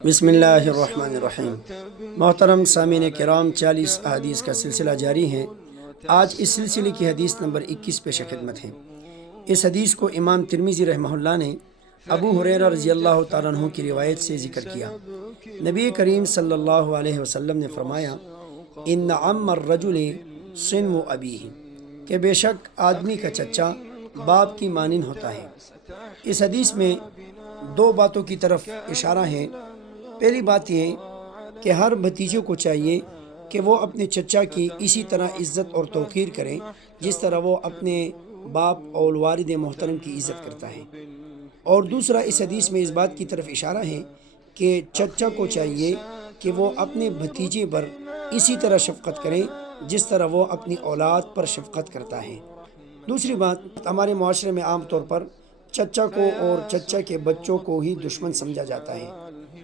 بسم اللہ الرحمن الرحیم۔ محترم سامعین کرام، 40 احادیث کا سلسلہ جاری ہے۔ آج اس سلسلے کی حدیث نمبر 21 پیش خدمت ہے۔ اس حدیث کو امام ترمذی رحمہ اللہ نے ابو ہریرہ رضی اللہ تعالیٰ عنہ کی روایت سے ذکر کیا۔ نبی کریم صلی اللہ علیہ وسلم نے فرمایا، ان عم الرجل صنم ابیہ، کہ بے شک آدمی کا چچا باپ کی مانند ہوتا ہے۔ اس حدیث میں دو باتوں کی طرف اشارہ ہے۔ پہلی بات یہ کہ ہر بھتیجے کو چاہیے کہ وہ اپنے چچا کی اسی طرح عزت اور توقیر کریں جس طرح وہ اپنے باپ اور والد محترم کی عزت کرتا ہے۔ اور دوسرا، اس حدیث میں اس بات کی طرف اشارہ ہے کہ چچا کو چاہیے کہ وہ اپنے بھتیجے پر اسی طرح شفقت کریں جس طرح وہ اپنی اولاد پر شفقت کرتا ہے۔ دوسری بات، ہمارے معاشرے میں عام طور پر چچا کو اور چچا کے بچوں کو ہی دشمن سمجھا جاتا ہے،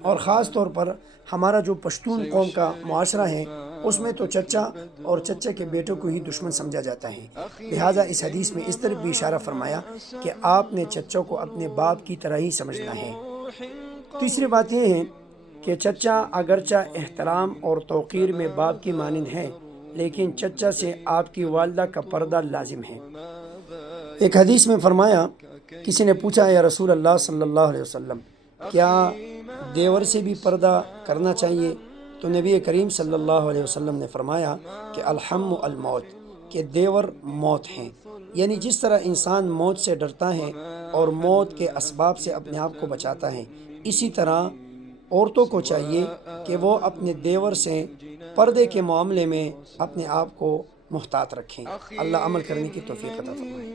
اور خاص طور پر ہمارا جو پشتون قوم کا معاشرہ ہے اس میں تو چچا اور چچا کے بیٹوں کو ہی دشمن سمجھا جاتا ہے۔ لہٰذا اس حدیث میں اس طرف بھی اشارہ فرمایا کہ آپ نے چچا کو اپنے باپ کی طرح ہی سمجھنا ہے۔ تیسری بات یہ ہے کہ چچا اگرچہ احترام اور توقیر میں باپ کی مانند ہے، لیکن چچا سے آپ کی والدہ کا پردہ لازم ہے۔ ایک حدیث میں فرمایا، کسی نے پوچھا، یا رسول اللہ صلی اللہ علیہ وسلم، کیا دیور سے بھی پردہ کرنا چاہیے؟ تو نبی کریم صلی اللہ علیہ وسلم نے فرمایا کہ الحم الموت، کہ دیور موت ہیں۔ یعنی جس طرح انسان موت سے ڈرتا ہے اور موت کے اسباب سے اپنے آپ کو بچاتا ہے، اسی طرح عورتوں کو چاہیے کہ وہ اپنے دیور سے پردے کے معاملے میں اپنے آپ کو محتاط رکھیں۔ اللہ عمل کرنے کی توفیق عطا فرمائے۔